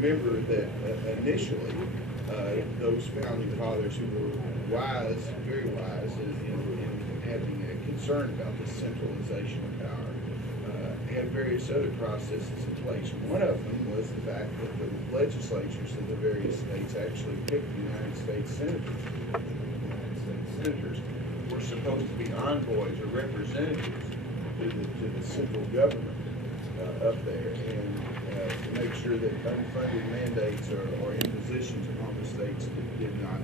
remember that initially, those founding fathers who were wise, very wise in having a concern about the centralization of power, had various other processes in place. One of them was the fact that the legislatures of the various states actually picked the United States senators. The United States senators were supposed to be envoys or representatives to the central government up there, and to make sure that unfunded mandates or impositions upon the states did not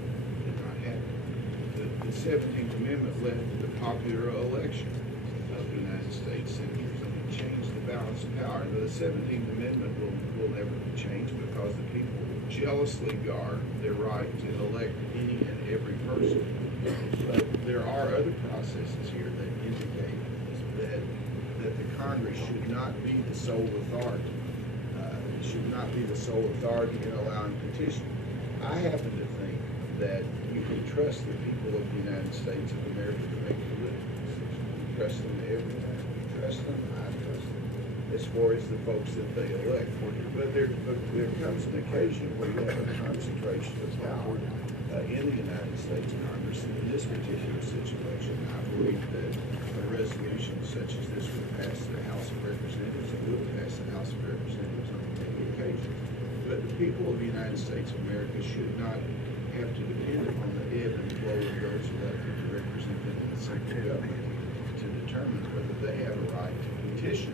happen. The 17th Amendment led to the popular election of the United States senators, and it changed the balance of power. Now, the 17th Amendment will never be changed because the people jealously guard their right to elect any and every person. But there are other processes here that indicate that the Congress should not be the sole authority. Should not be the sole authority in allowing petition. I happen to think that you can trust the people of the United States of America to make political decisions. You trust them to everything. You trust them, I trust them, as far as the folks that they elect. But there comes an occasion where you have a concentration of power in the United States Congress. And in this particular situation, I believe that a resolution such as this would pass the House of Representatives and will pass the House of Representatives on many occasions. But the people of the United States of America should not have to depend upon the ebb and flow of those elected to represent them in the central government to determine whether they have a right to petition.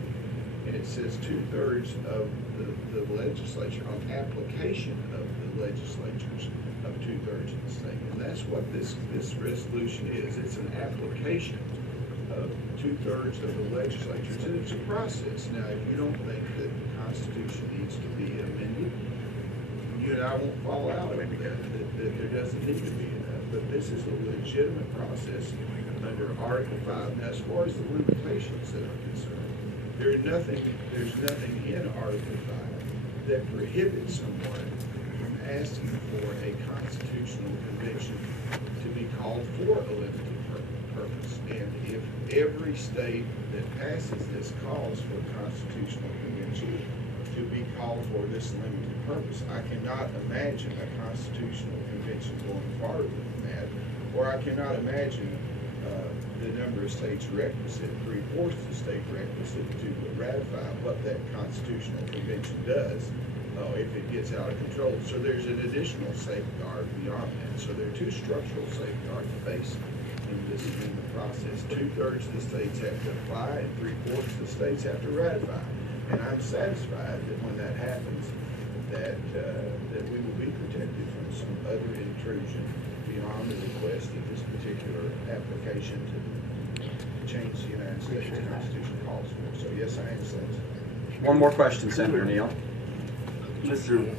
And it says 2/3 of the legislature on application of the legislatures of 2/3 of the state. And that's what this resolution is. It's an application of 2/3 of the legislatures, and it's a process. Now, if you don't think that the Constitution needs to be amended, you and I won't fall out of that there doesn't need to be enough. But this is a legitimate process under Article 5. Now, as far as the limitations that are concerned, there's nothing in Article 5 that prohibits someone from asking for a constitutional convention to be called for a limited purpose. And if every state that passes this calls for a constitutional convention to be called for this limited purpose, I cannot imagine a constitutional convention going farther than that, or I cannot imagine the number of states requisite, 3/4 the state requisite to ratify what that constitutional convention does if it gets out of control. So there's an additional safeguard beyond that. So there are two structural safeguards faced in the process. 2/3 of the states have to apply, and 3/4 of the states have to ratify. And I'm satisfied that when that happens, that we will be protected from some other intrusion beyond the request that this particular application to change the United States Constitution calls for. So yes, I am satisfied. One more question, Senator Neal. Mr.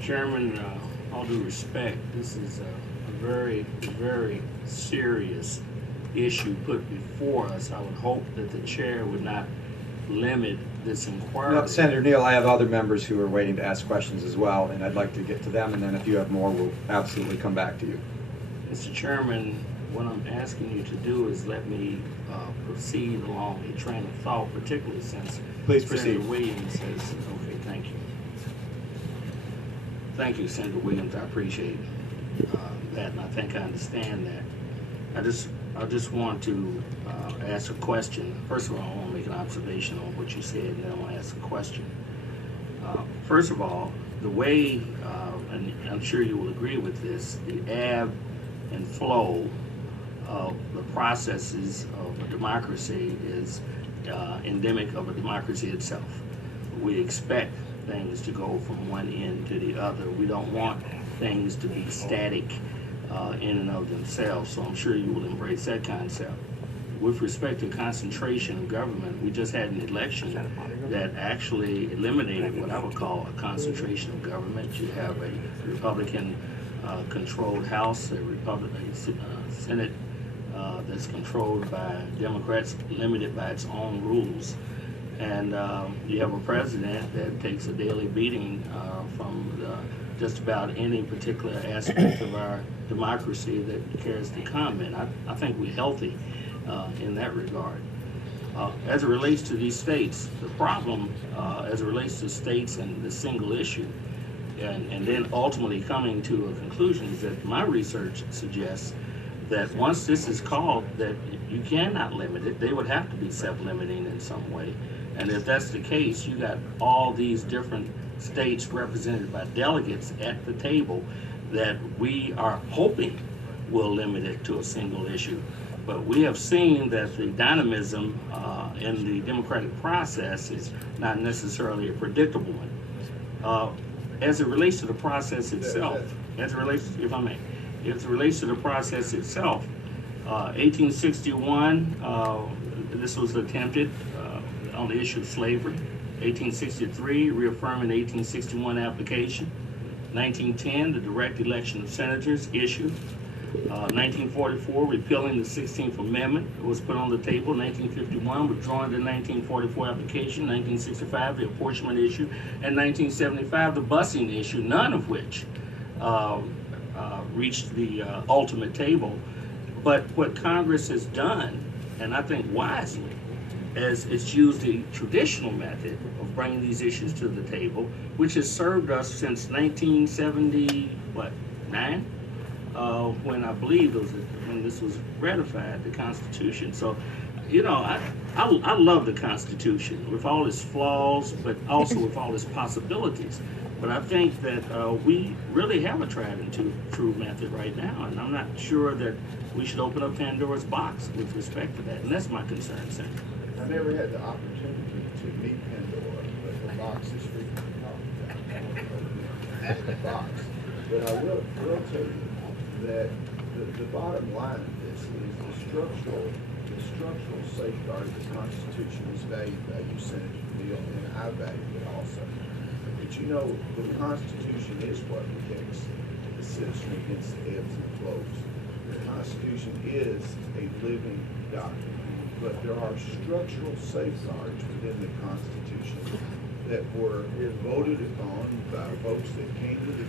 Chairman, all due respect, this is a very, very serious issue put before us. I would hope that the chair would not limit this inquiry. No, Senator Neal, I have other members who are waiting to ask questions as well, and I'd like to get to them, and then if you have more, we'll absolutely come back to you. Mr. Chairman, what I'm asking you to do is let me proceed along a train of thought, particularly since Please proceed. Senator Williams has, okay, thank you. Thank you, Senator Williams, I appreciate that, and I think I understand that. I just want to ask a question. First of all, I want to make an observation on what you said, and then I want to ask a question. First of all, the way, and I'm sure you will agree with this, the ebb and flow of the processes of a democracy is endemic of a democracy itself. We expect things to go from one end to the other. We don't want things to be static in and of themselves, so I'm sure you will embrace that concept. With respect to concentration of government, we just had an election that actually eliminated what I would call a concentration of government. You have a Republican controlled House, a Republican Senate that's controlled by Democrats, limited by its own rules. And you have a president that takes a daily beating from just about any particular aspect of our democracy that cares to comment. I think we're healthy in that regard. As it relates to these states, the problem as it relates to states and the single issue, and then ultimately coming to a conclusion is that my research suggests that once this is called, that you cannot limit it. They would have to be self-limiting in some way. And if that's the case, you got all these different states represented by delegates at the table that we are hoping will limit it to a single issue. But we have seen that the dynamism in the democratic process is not necessarily a predictable one. As it relates to the process itself, as it relates, if I may, as it relates to the process itself, 1861, this was attempted on the issue of slavery. 1863, reaffirming the 1861 application. 1910, the direct election of senators issued. 1944, repealing the 16th Amendment was put on the table. 1951, withdrawing the 1944 application. 1965, the apportionment issue. And 1975, the busing issue, none of which reached the ultimate table. But what Congress has done, and I think wisely, as it's used the traditional method of bringing these issues to the table, which has served us since 1979, when I believe it was when this was ratified, the Constitution. So, you know, I love the Constitution with all its flaws, but also with all its possibilities. But I think that we really have a tried and true method right now, and I'm not sure that we should open up Pandora's box with respect to that, and that's my concern, Senator. I never had the opportunity to meet Pandora, but the box is frequently talked about. The box. But I will tell you that the bottom line of this is the structural safeguard of the Constitution is valued by you, Senator Neal, and I value it also. But you know, the Constitution is what protects the citizen against the ebbs and flows. The Constitution is a living document. But there are structural safeguards within the Constitution that were voted upon by folks that came to the